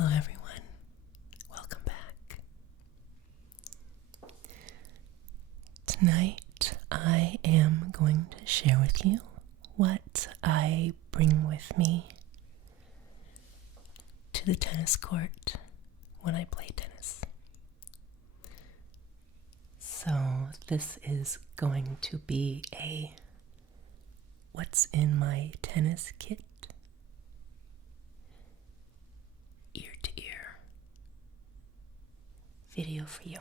Hello everyone, welcome back. Tonight I am going to share with you what I bring with me to the tennis court when I play tennis. So this is going to be a what's in my tennis kit ear to ear video for you.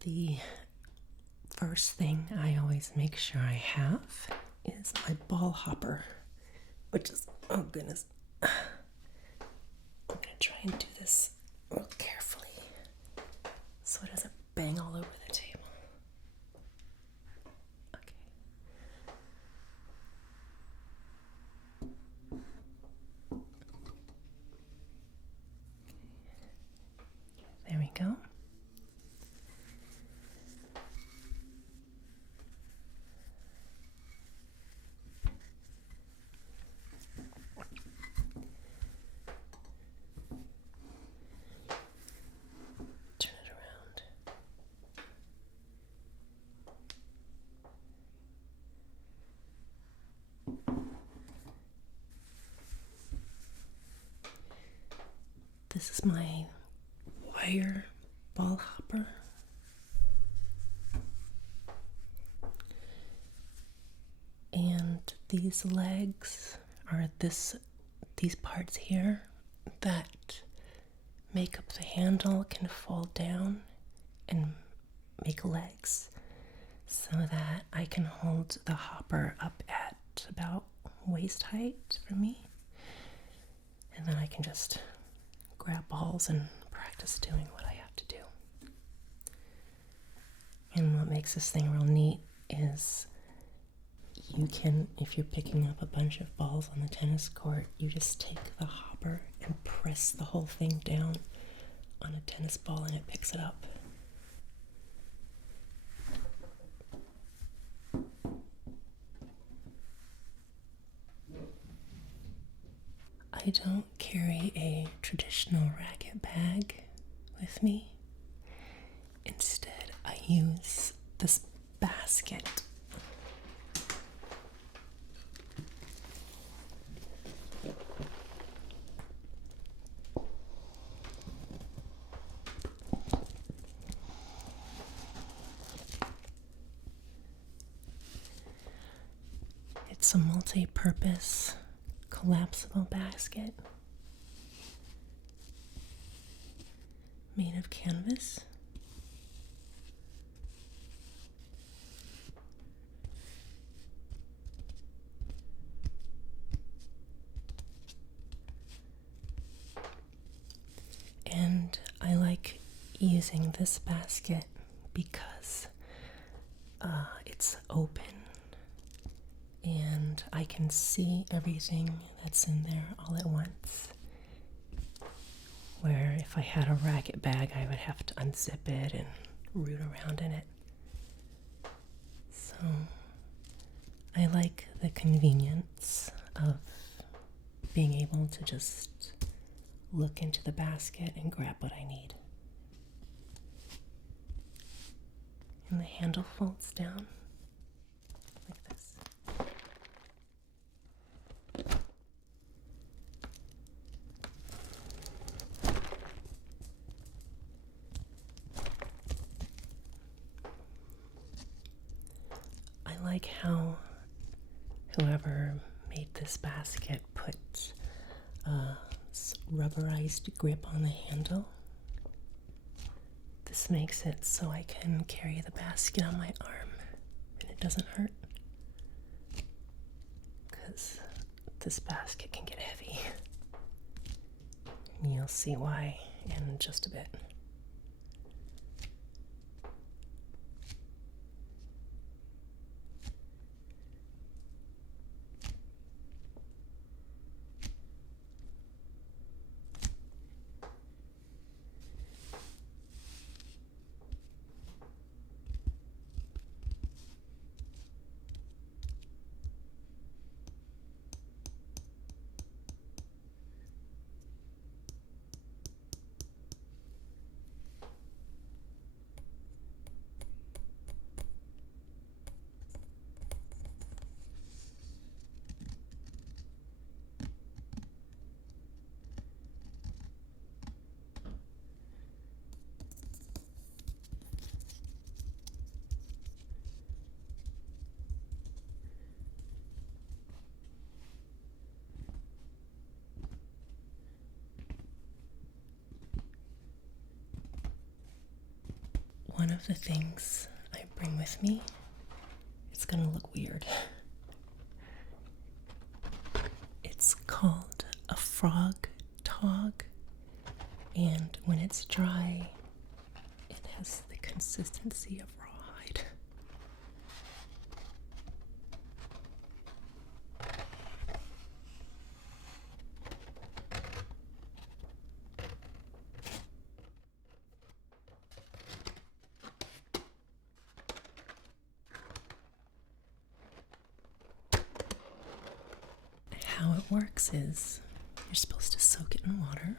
The first thing I always make sure I have is my ball hopper, which is, oh goodness, I'm gonna try and do this real carefully so it doesn't bang all over the table. Okay. There we go. Turn it around. This is my wire ball hopper. And these legs are these parts here that make up the handle can fall down and make legs so that I can hold the hopper up at about waist height for me. And then I can just grab balls and practice doing what I have to do. And what makes this thing real neat is you can, if you're picking up a bunch of balls on the tennis court, you just take the hopper and press the whole thing down on a tennis ball and it picks it up. I don't carry a traditional racket bag with me. Instead, I use this basket. It's a multi-purpose collapsible basket made of canvas. And I like using this basket because it's open and I can see everything that's in there all at once. Where if I had a racket bag, I would have to unzip it and root around in it. So I like the convenience of being able to just look into the basket and grab what I need. And the handle folds down like this. I like how whoever made this basket put a rubberized grip on the handle. This makes it so I can carry the basket on my arm and it doesn't hurt. Because this basket can get heavy. And you'll see why in just a bit. one of the things I bring with me. It's gonna look weird. It's called a frog tog, and when it's dry, it has the consistency of rawhide. How it works is you're supposed to soak it in water.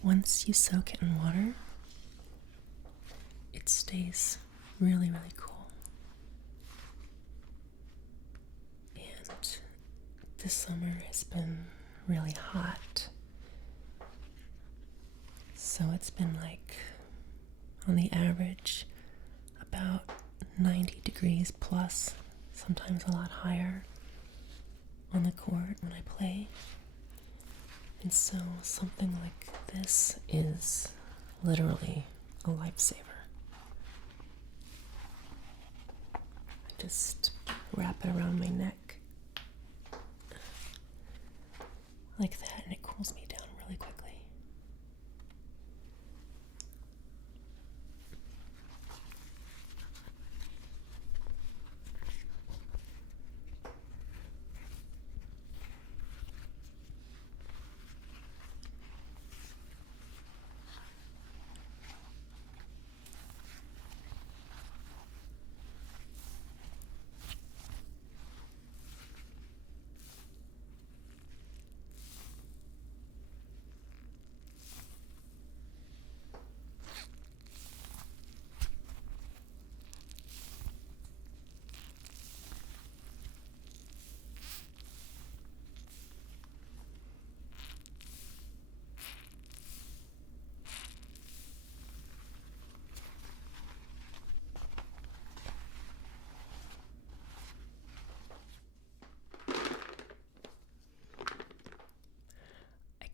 Once you soak it in water, it stays really, really cool. And this summer has been really hot. So it's been like, on the average, about 90 degrees plus, sometimes a lot higher on the court when I play. And so something like this is literally a lifesaver. I just wrap it around my neck like that, and it cools me down really quickly.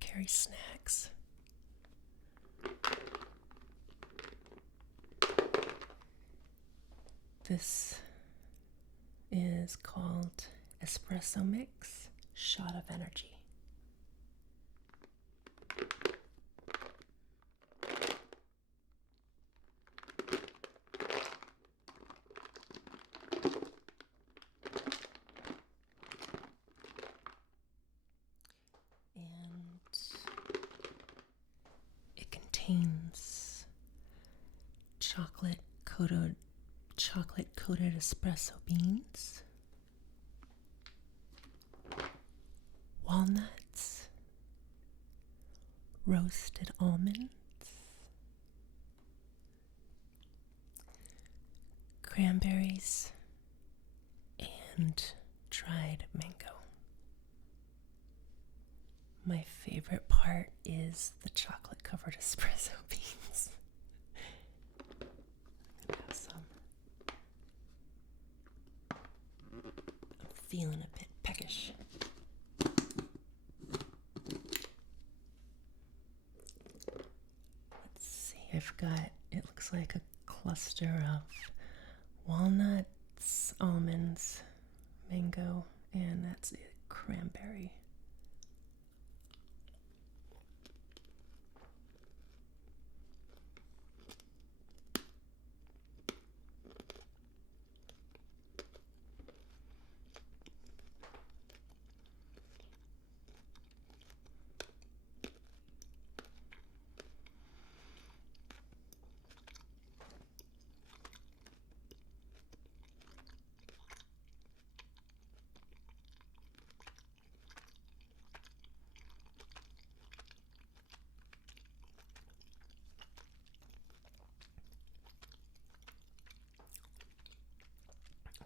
Carry snacks. This is called Espresso Mix Shot of Energy. chocolate coated espresso beans, walnuts, roasted almonds, cranberries, and dried mango. My favorite part is the chocolate covered espresso beans. Have some. I'm feeling a bit peckish. Let's see, I've got, it looks like a cluster of walnuts, almonds, mango, and that's it, cranberry.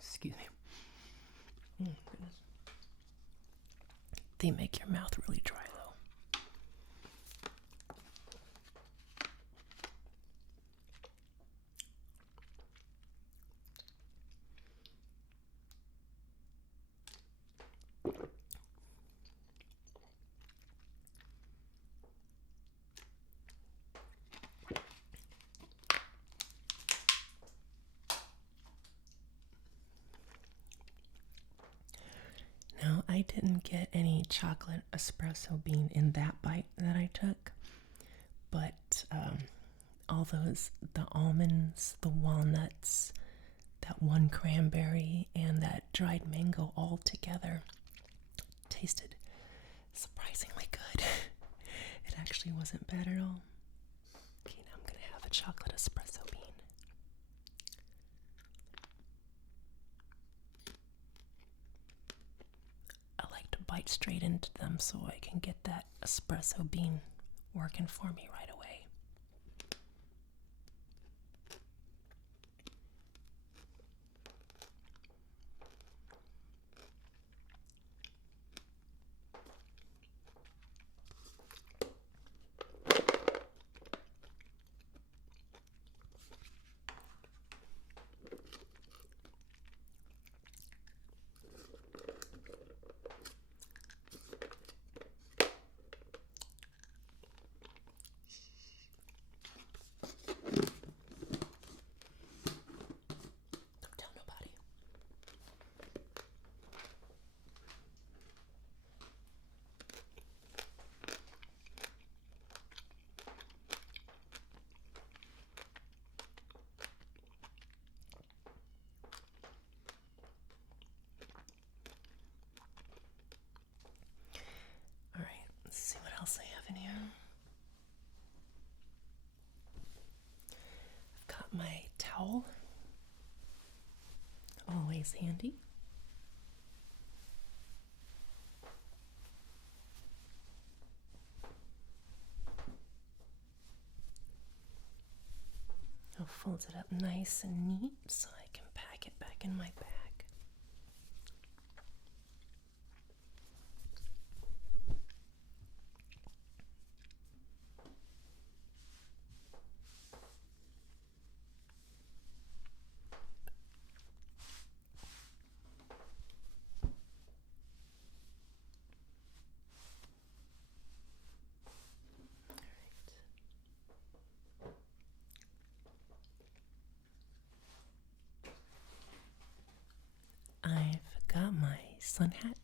Excuse me. Goodness. They make your mouth really dry, though. Now, I didn't get any chocolate espresso bean in that bite that I took, but all those, the almonds, the walnuts, that one cranberry, and that dried mango all together tasted surprisingly good. It actually wasn't bad at all. Okay, now I'm going to have a chocolate espresso bean. I like to bite straight into them so I can get that espresso bean working for me right away. Let's see what else I have in here. I've got my towel, always handy. I'll fold it up nice and neat so I can pack it back in my bag. I've got my sun hat.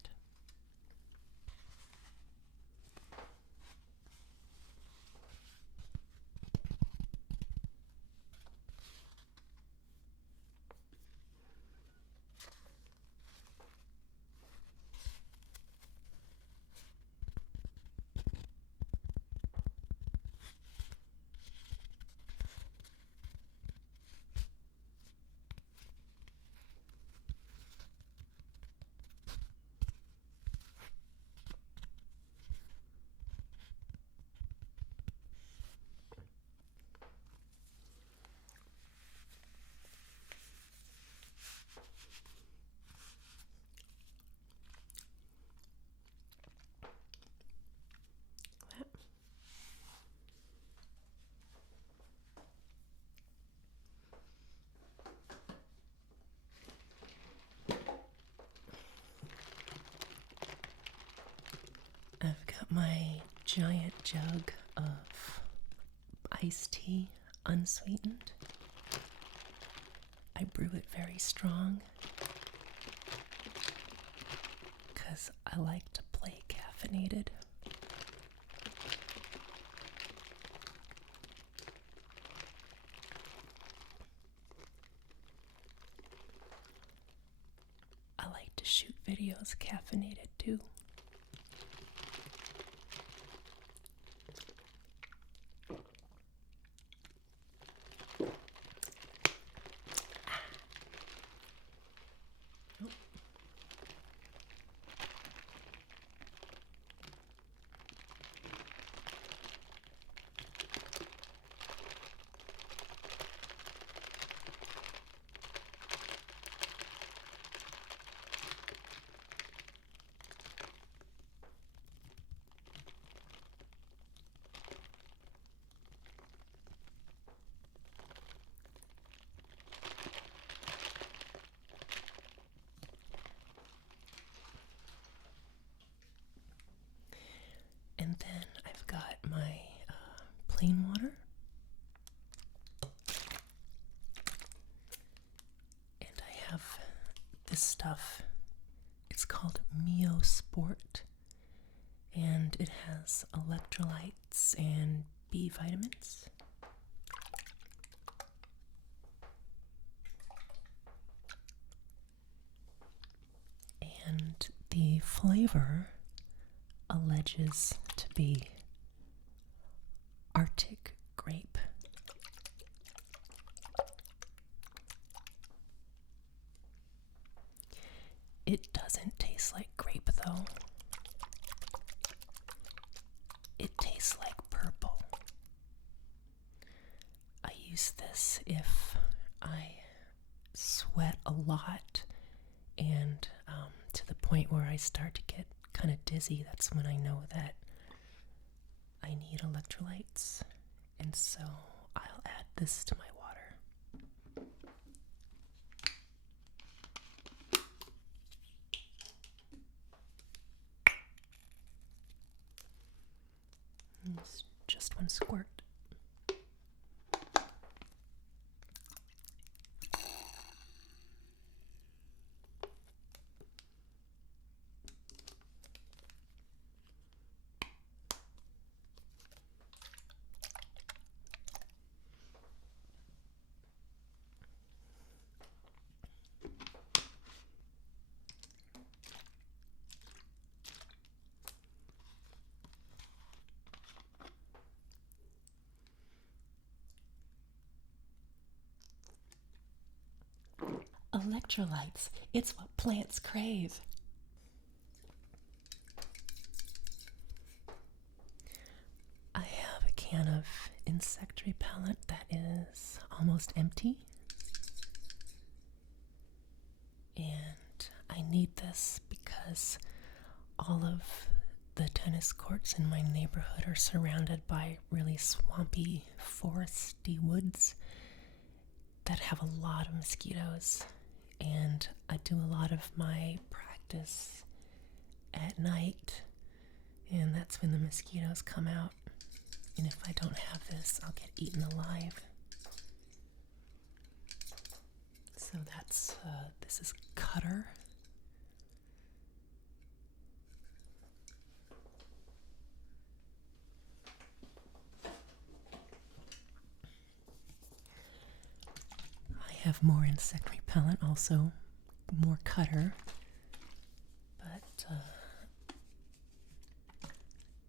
I've got my giant jug of iced tea, unsweetened. I brew it very strong because I like to play caffeinated. I like to shoot videos caffeinated too. And then I've got my plain water. And I have this stuff. It's called Mio Sport. And it has electrolytes and B vitamins. And the flavor alleges to be Arctic grape. It doesn't taste like grape though. It tastes like purple. I use this if I sweat a lot and to the point where I start to get kind of dizzy. That's when I know that I need electrolytes, and so I'll add this to my water. And it's just one squirt. Electrolytes, it's what plants crave. I have a can of insect repellent that is almost empty. And I need this because all of the tennis courts in my neighborhood are surrounded by really swampy, foresty woods that have a lot of mosquitoes. And I do a lot of my practice at night, and that's when the mosquitoes come out. And if I don't have this, I'll get eaten alive. So that's, this is Cutter. I have more insect repellent, also more Cutter, but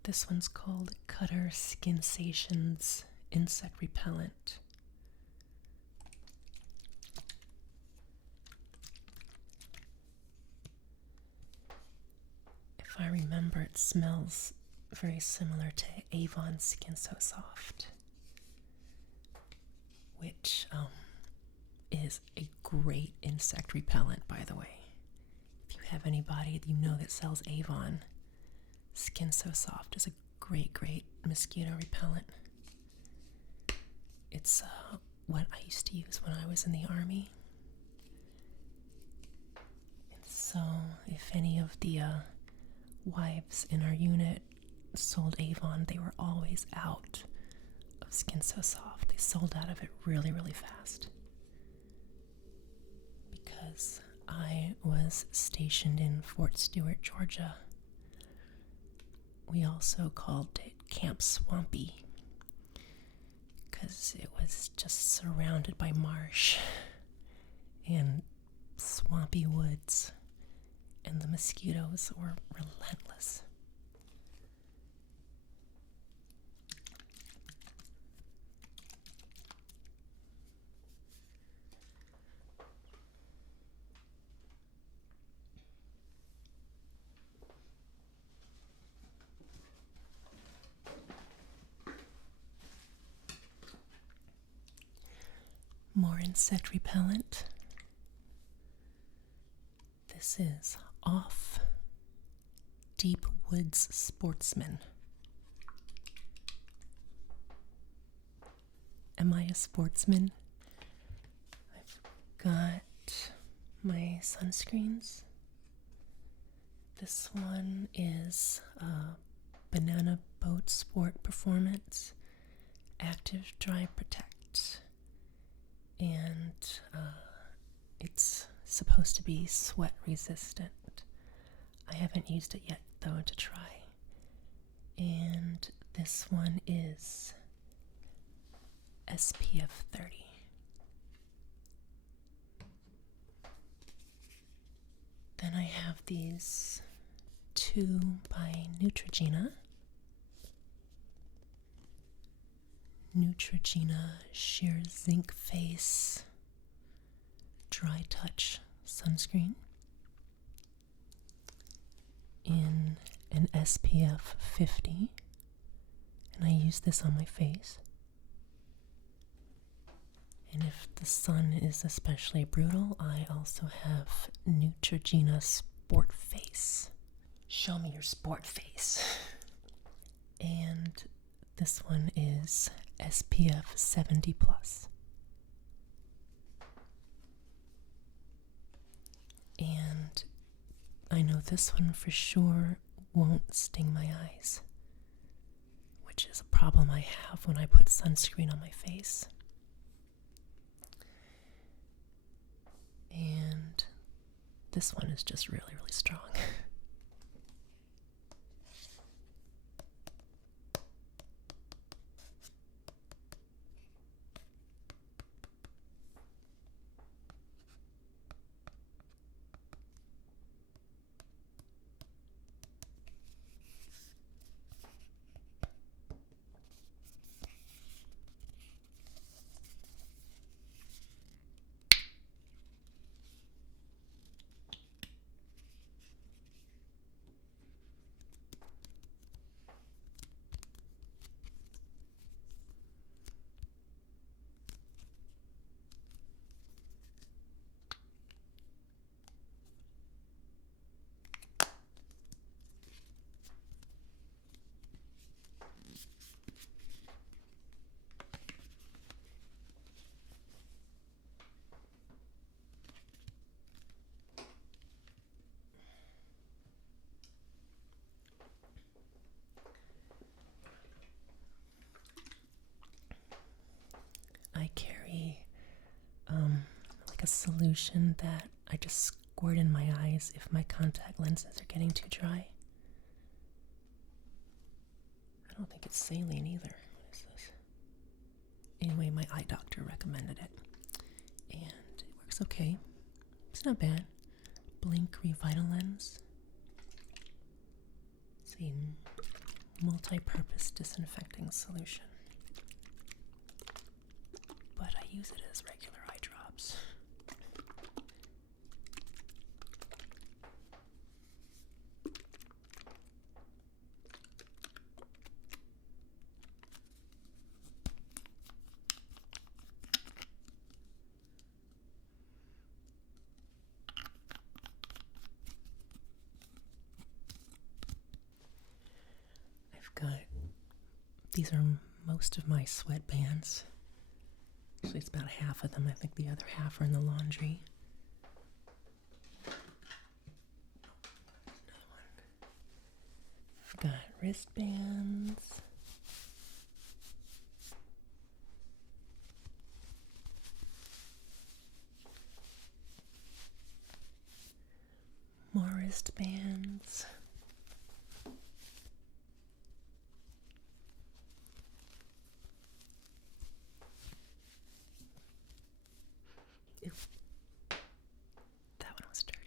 this one's called Cutter Skinsations Insect Repellent. If I remember, it smells very similar to Avon Skin So Soft, which is a great insect repellent, by the way. If you have anybody that you know that sells Avon, Skin So Soft is a great, great mosquito repellent. It's what I used to use when I was in the Army. And so, if any of the wives in our unit sold Avon, they were always out of Skin So Soft. They sold out of it really, really fast. Because I was stationed in Fort Stewart, Georgia, we also called it Camp Swampy because it was just surrounded by marsh and swampy woods, and the mosquitoes were relentless. More insect repellent. This is Off Deep Woods Sportsman. Am I a sportsman? I've got my sunscreens. This one is Banana Boat Sport Performance Active Dry Protect. And it's supposed to be sweat resistant. I haven't used it yet though to try. And this one is SPF 30. Then I have these two by Neutrogena. Neutrogena Sheer Zinc Face Dry Touch Sunscreen in an SPF 50, and I use this on my face. And if the sun is especially brutal, I also have Neutrogena Sport Face. Show me your sport face. And this one is SPF 70 plus. And I know this one for sure won't sting my eyes, which is a problem I have when I put sunscreen on my face. And this one is just really, really strong. I carry like a solution that I just squirt in my eyes if my contact lenses are getting too dry. I don't think it's saline either. What is this? Anyway, my eye doctor recommended it, and it works okay. It's not bad. Blink Revitalens. It's a multi-purpose disinfecting solution, but I use it as regular eye drops. These are most of my sweatbands. Actually, it's about half of them. I think the other half are in the laundry. Another one. I've got wristbands. More wristbands. Ew. That one was dirty.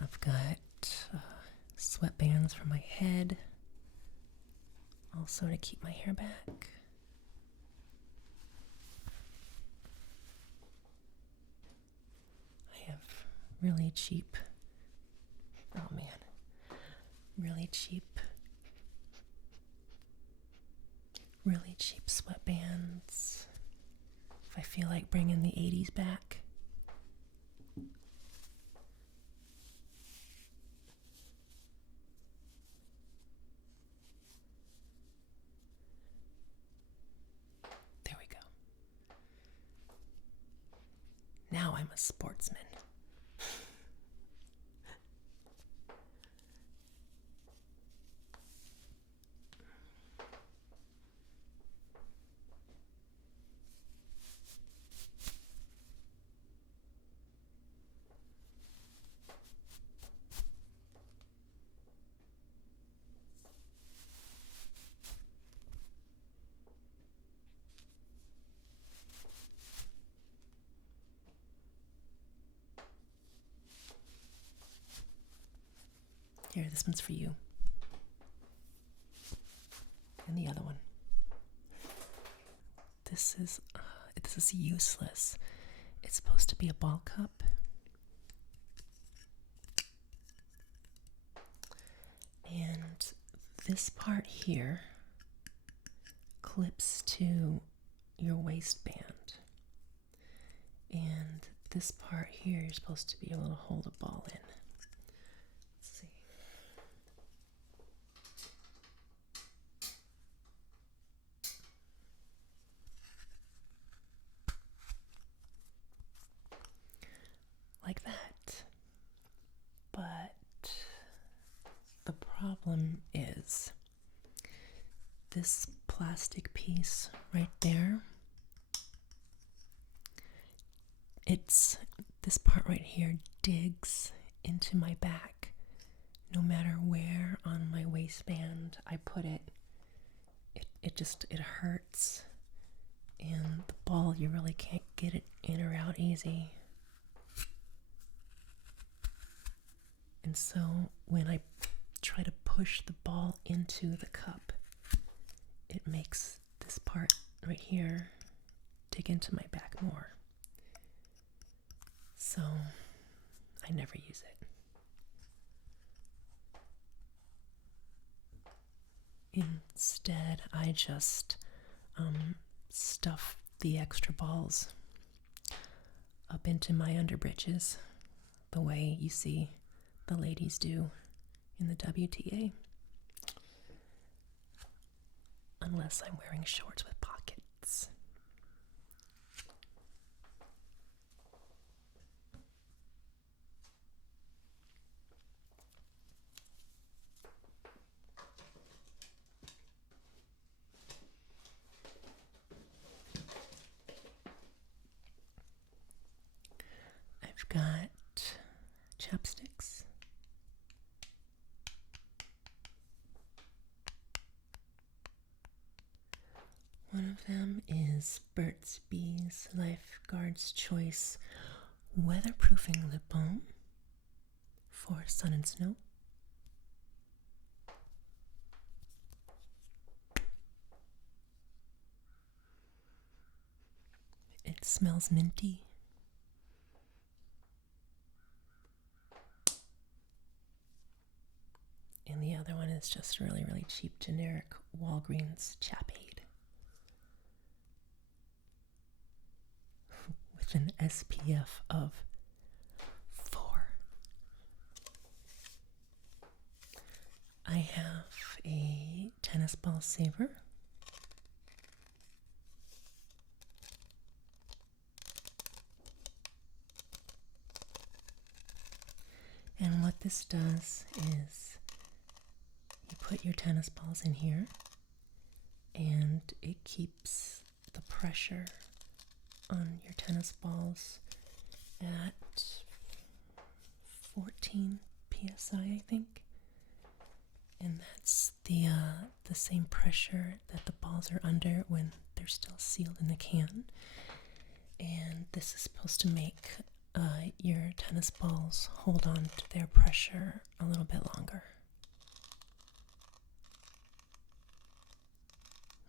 I've got sweatbands for my head, also to keep my hair back. I have really cheap, really cheap sweatbands. If I feel like bringing the 80s back. There we go. Now I'm a sportsman. Here, this one's for you. And the other one. This is useless. It's supposed to be a ball cup. And this part here clips to your waistband. And this part here, you're supposed to be able to hold a ball in. Let's see. Like that. But the problem is this plastic piece right there. This part right here digs into my back. No matter where on my waistband I put it, it hurts. And the ball, you really can't get it in or out easy. And so when I try to push the ball into the cup, it makes this part right here dig into my back more. So I never use it. Instead, I just stuff the extra balls up into my underbritches, the way you see the ladies do in the WTA. Unless I'm wearing shorts with pockets. I've got chapsticks. One of them is Burt's Bees Lifeguard's Choice Weatherproofing Lip Balm for sun and snow. It smells minty. And the other one is just really, really cheap, generic Walgreens Chap Aid. With an SPF of 4. have a tennis ball saver. And what this does is you put your tennis balls in here and it keeps the pressure on your tennis balls at 14 psi, I think. And that's the same pressure that the balls are under when they're still sealed in the can. And this is supposed to make your tennis balls hold on to their pressure a little bit longer.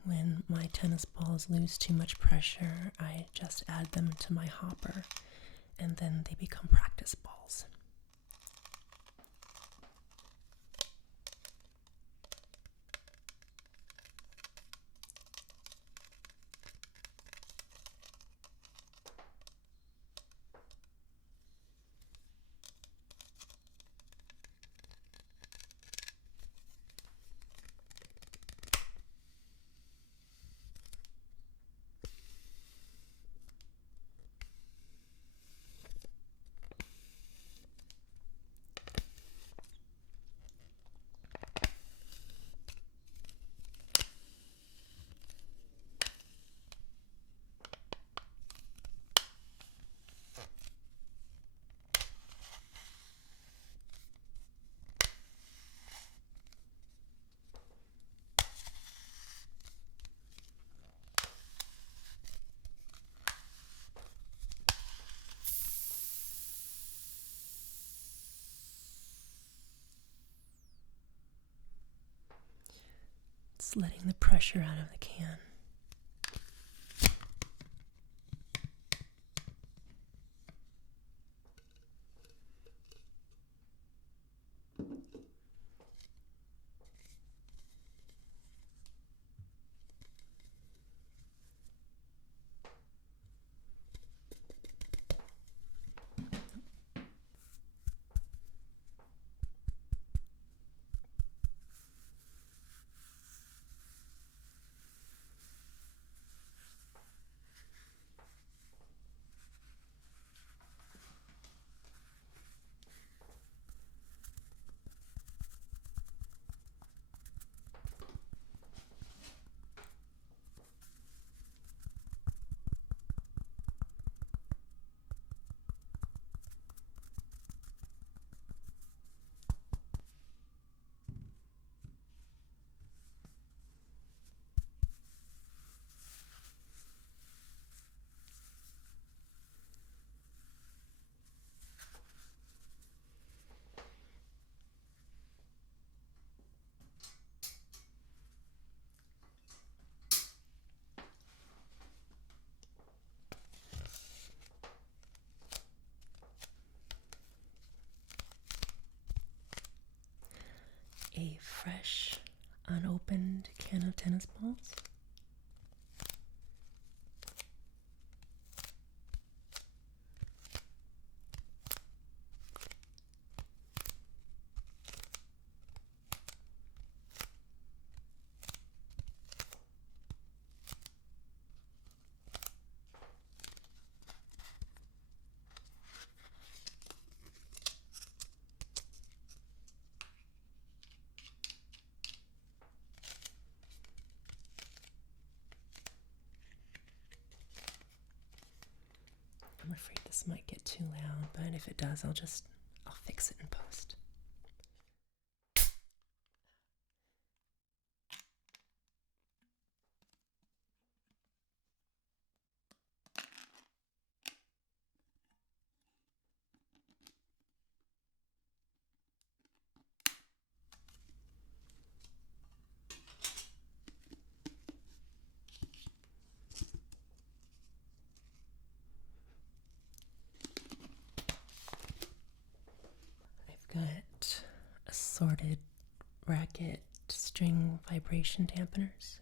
When my tennis balls lose too much pressure, I just add them to my hopper, and then they become practice balls. It's letting the pressure out of the can. A fresh, unopened can of tennis balls. I'm afraid this might get too loud, but if it does, I'll fix it in post. Got assorted Racket string vibration dampeners.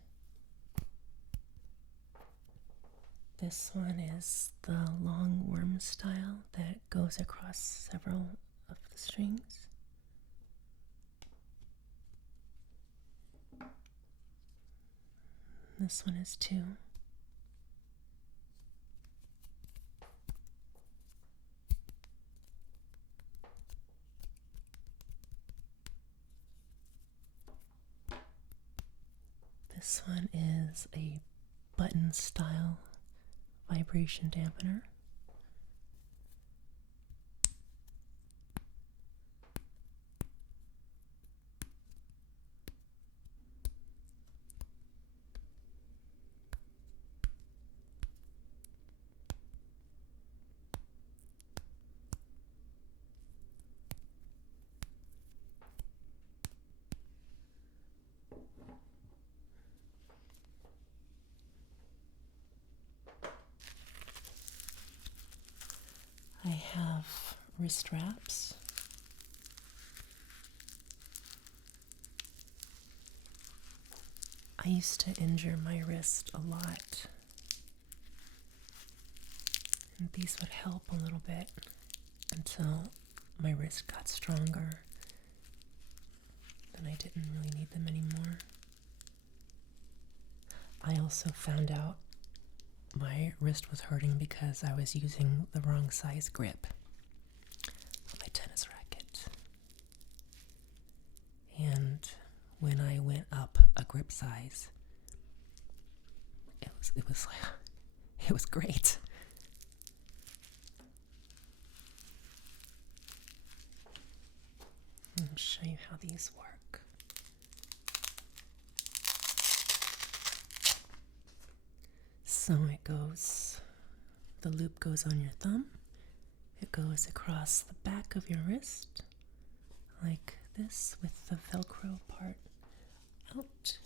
This one is the long worm style that goes across several of the strings. This one is too. This one is a button style vibration dampener. I have wrist wraps. I used to injure my wrist a lot, and these would help a little bit until my wrist got stronger. Then I didn't really need them anymore. I also found out my wrist was hurting because I was using the wrong size grip on my tennis racket. And when I went up a grip size, it was great. Let me show you how these work. So it goes, the loop goes on your thumb, it goes across the back of your wrist, like this, with the Velcro part out,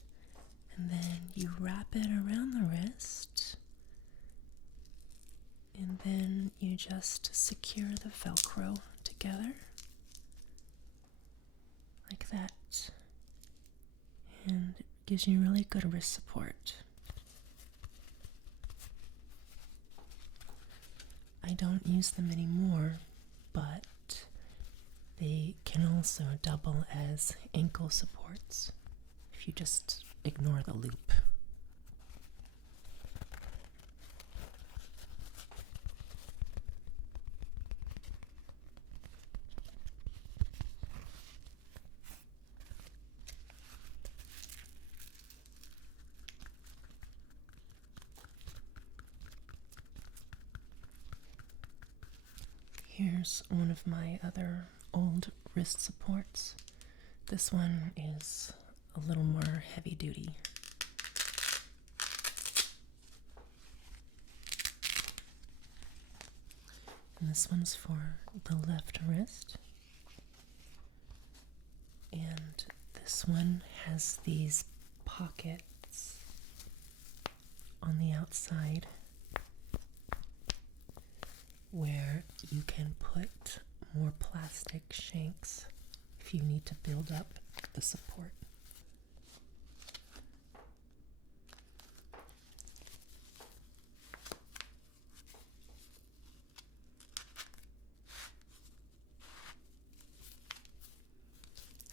and then you wrap it around the wrist, and then you just secure the Velcro together, like that, and it gives you really good wrist support. I don't use them anymore, but they can also double as ankle supports if you just ignore the loop. Here's one of my other old wrist supports. This one is a little more heavy duty. And this one's for the left wrist. And this one has these pockets on the outside where you can put more plastic shanks if you need to build up the support.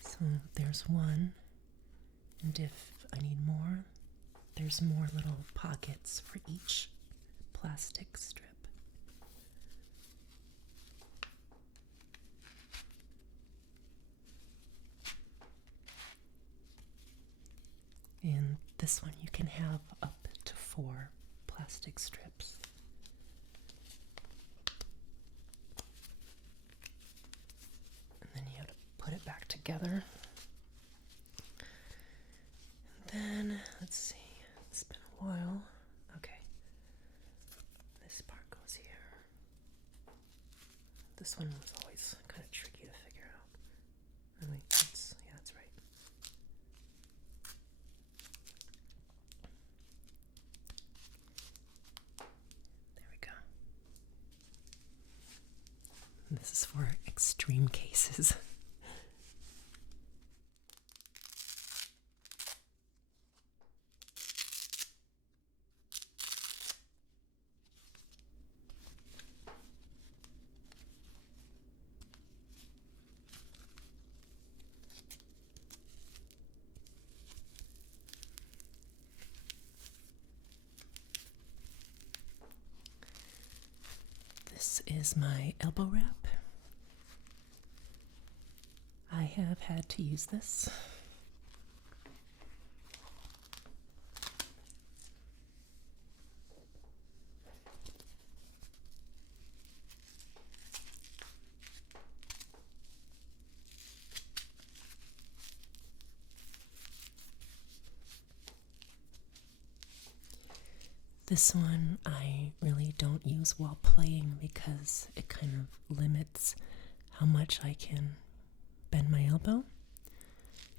So there's one, and if I need more, there's more little pockets for each plastic strip. And this one you can have up to 4 plastic strips. And then you have to put it back together. And then, let's see, it's been a while. Okay. This part goes here. This one was always kind of tricky to figure out. Oh wait, that's right. This is for extreme cases. is my elbow wrap. I have had to use this. This one I really don't use while playing because it kind of limits how much I can bend my elbow.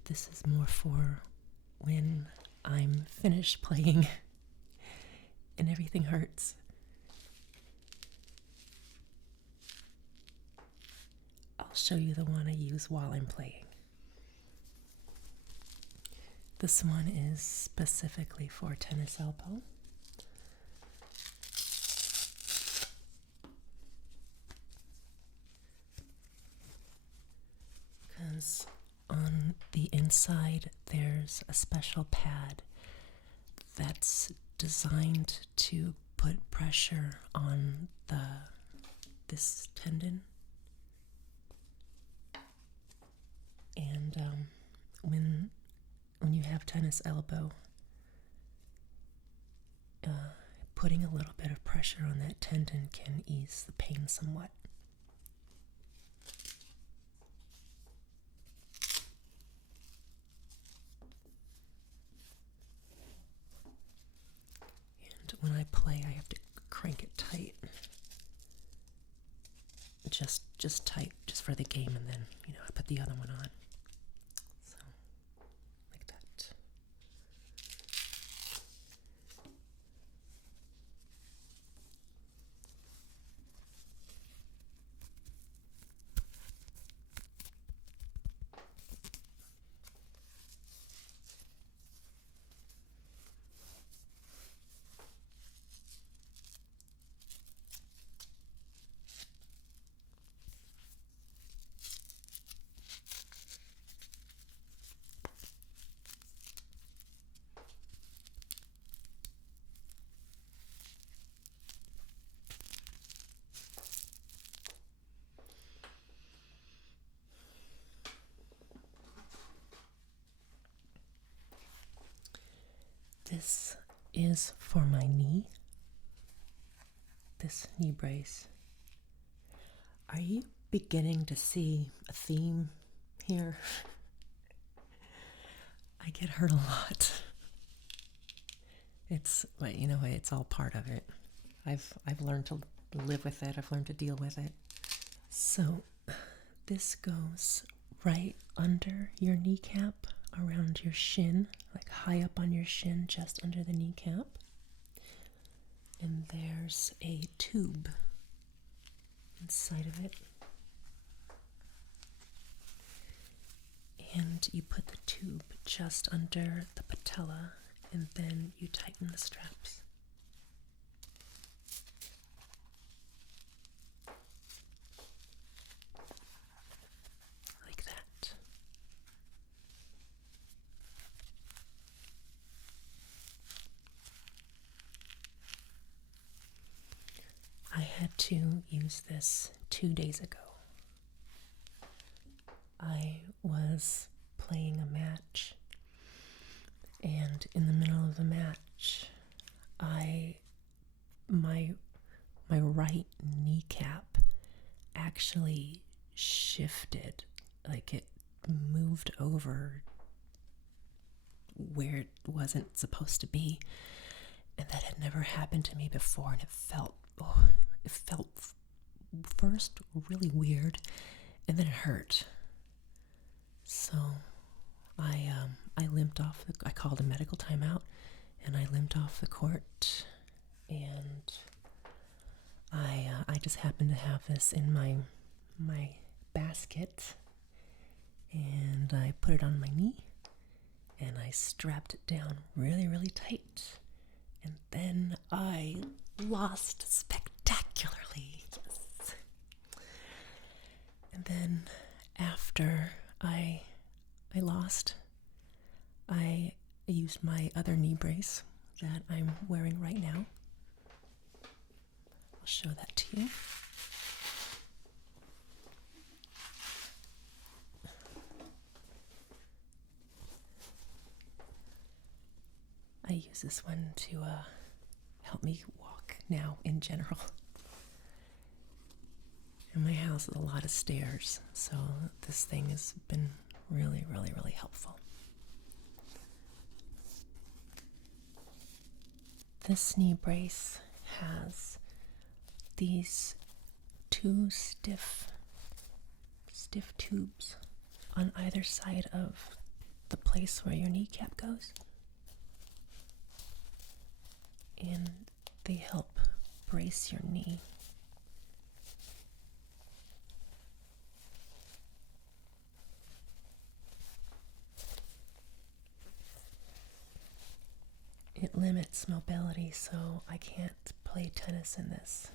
This is more for when I'm finished playing and everything hurts. I'll show you the one I use while I'm playing. This one is specifically for tennis elbow. Because on the inside there's a special pad that's designed to put pressure on this tendon, and when you have tennis elbow, putting a little bit of pressure on that tendon can ease the pain somewhat. When I play, I have to crank it tight. Just tight, just for the game, and then, I put the other one on. So, like that. This is for my knee. This knee brace. Are you beginning to see a theme here? I get hurt a lot. It's all part of it. I've learned to live with it. I've learned to deal with it. So this goes right under your kneecap, around your shin, like high up on your shin, just under the kneecap. And there's a tube inside of it. And you put the tube just under the patella, and then you tighten the straps. Like that. I had to use this 2 days ago. I was playing a match, and in the middle of the match, my right kneecap actually shifted, like it moved over where it wasn't supposed to be, and that had never happened to me before, and it felt first really weird, and then it hurt. So I limped off. I called a medical timeout, and I limped off the court. And I just happened to have this in my basket, and I put it on my knee, and I strapped it down really, really tight. And then I lost spectacularly. Yes. And then after I lost, I used my other knee brace that I'm wearing right now. I'll show that to you. use this one to help me walk now in general. And my house has a lot of stairs, so this thing has been really, really, really helpful. This knee brace has these two stiff tubes on either side of the place where your kneecap goes. And they help brace your knee. It limits mobility, so I can't play tennis in this.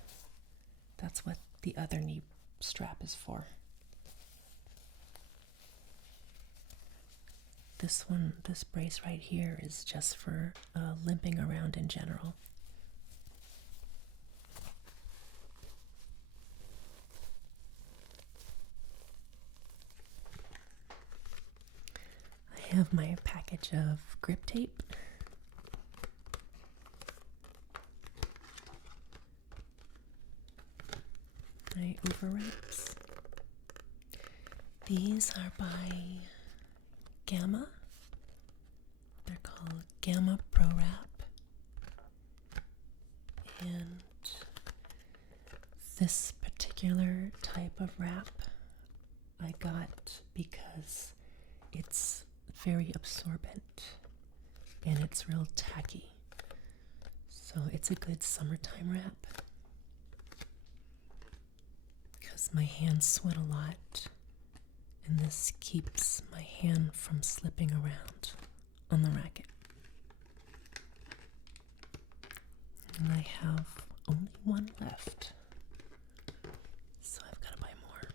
That's what the other knee strap is for. This brace right here is just for limping around in general. I have my package of Griptape. My overwraps. These are by Gamma. They're called Gamma Pro Wrap. And this particular type of wrap I got because it's very absorbent and it's real tacky. So it's a good summertime wrap because my hands sweat a lot. And this keeps my hand from slipping around on the racket. And I have only one left, so I've got to buy more.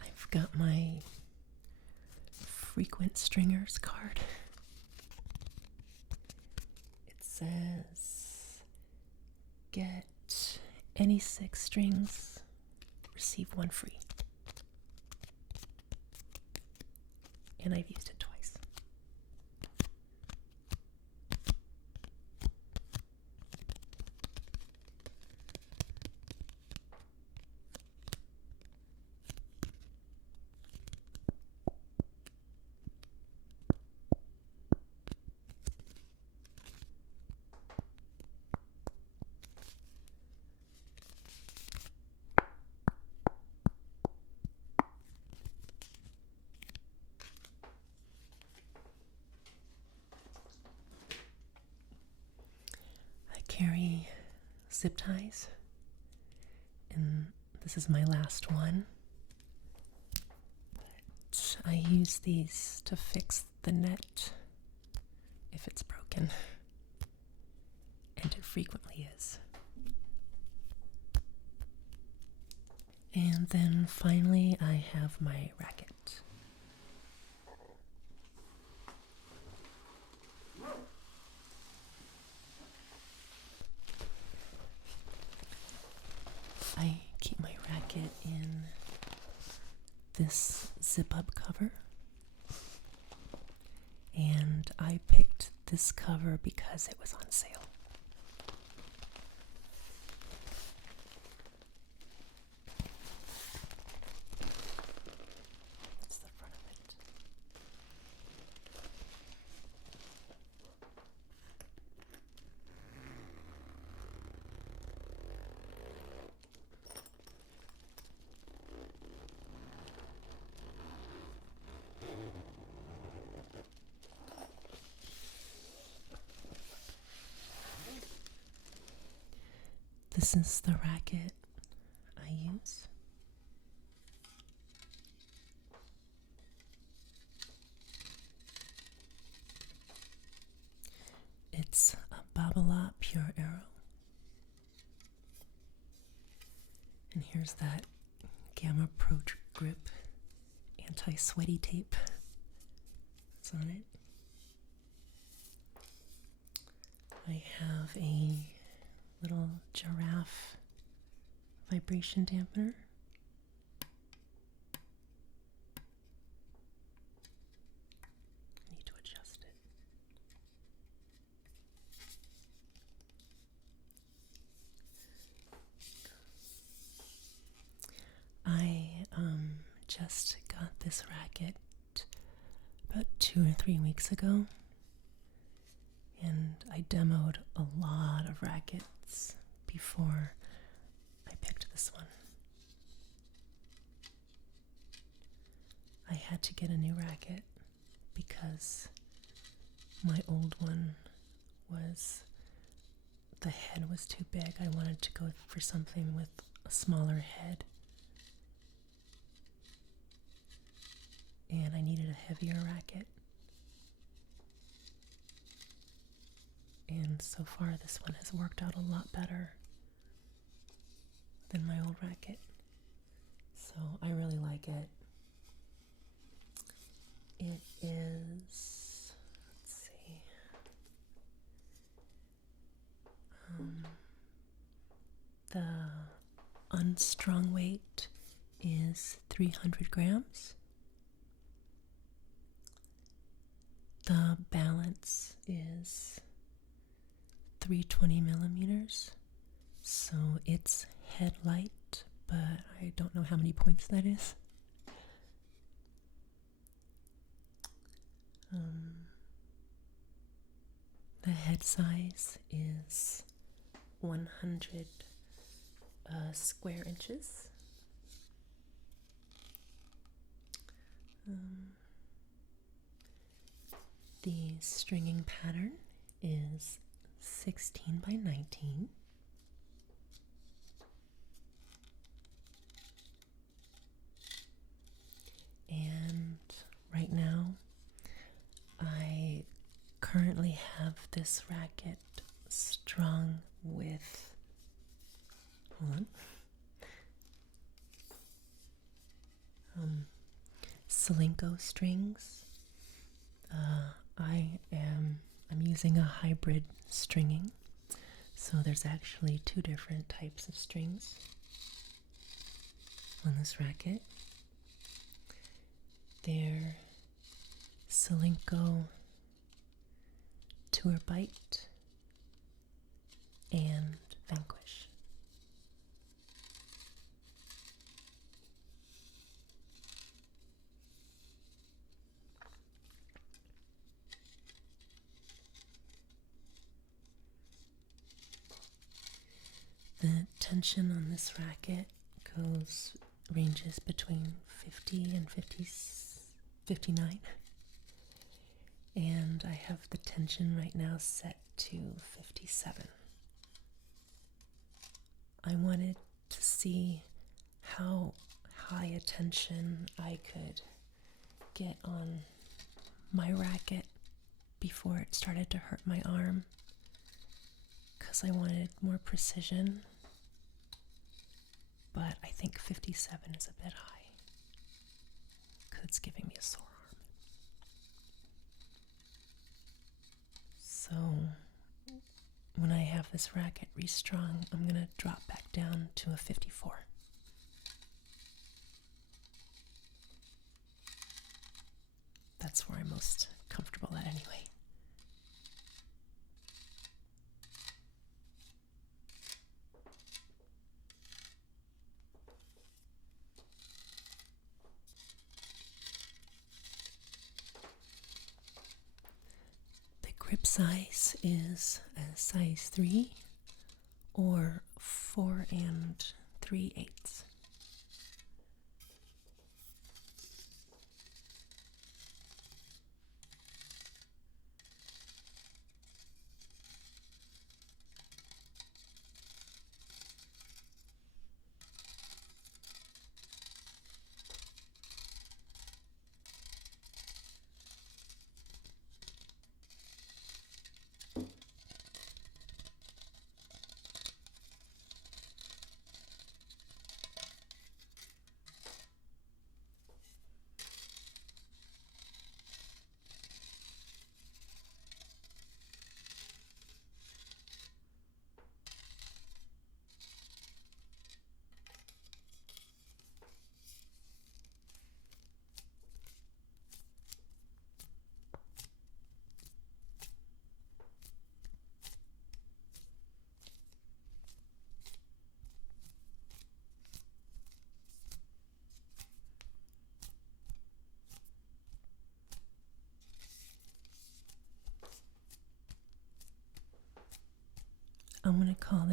I've got my frequent stringers card. Says, get any 6 strings, receive 1 free. And I've used it twice. Carry zip ties, and this is my last one, but I use these to fix the net if it's broken, and it frequently is. And then finally I have my racket. I keep my racket in this zip-up cover, and I picked this cover because it was on sale. That's the front of it. This is the racket I use. It's a Babolat Pure Arrow. And here's that Gamma Pro Grip anti-sweaty tape that's on it. I have a little giraffe vibration dampener just got this racket about 2 or 3 weeks ago, and I demoed a lot of rackets before I picked this one. I had to get a new racket because my old one the head was too big. I wanted to go for something with a smaller head. And I needed a heavier racket. And so far this one has worked out a lot better than my old racket. So I really like it. It is, let's see, the unstrung weight is 300 grams. The balance is 320 millimeters. So it's head light, but I don't know how many points that is. The head size is 100 square inches. The stringing pattern is 16 by 19. And right now, I currently have this racket strung with, hold on, Selenco strings. I'm using a hybrid stringing, so there's actually 2 different types of strings on this racket. They're Selenco Tour Bite and Vanquish. The tension on this racket ranges between 50 and 59. And I have the tension right now set to 57. I wanted to see how high a tension I could get on my racket before it started to hurt my arm, because I wanted more precision. But I think 57 is a bit high, because it's giving me a sore arm. So when I have this racket restrung, I'm going to drop back down to a 54. That's where I'm most comfortable at anyway. Grip size is a size 3 or 4 3/8.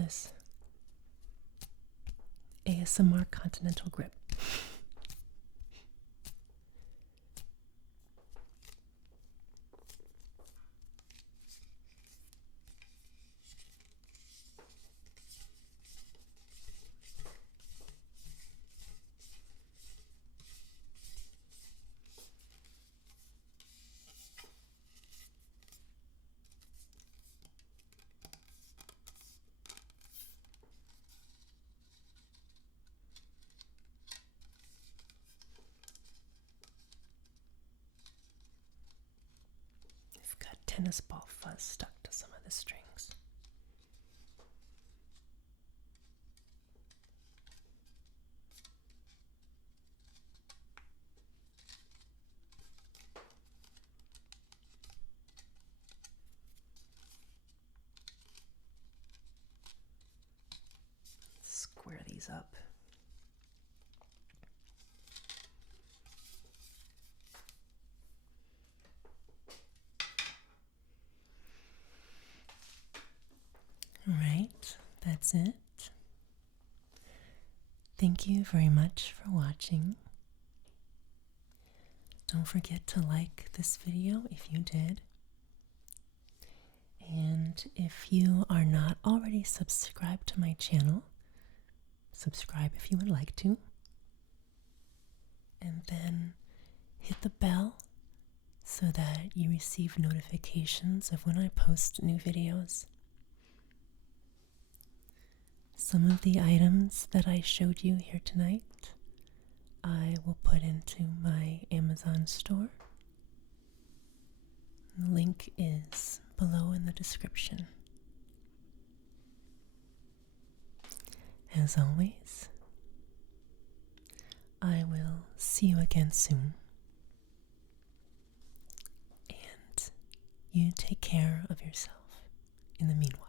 this ASMR Continental grip. Got tennis ball fuzz stuck to some of the strings. Square these up. Alright, that's it. Thank you very much for watching. Don't forget to like this video if you did. And if you are not already subscribed to my channel, subscribe if you would like to. And then hit the bell so that you receive notifications of when I post new videos. Some of the items that I showed you here tonight, I will put into my Amazon store. The link is below in the description. As always, I will see you again soon. And you take care of yourself in the meanwhile.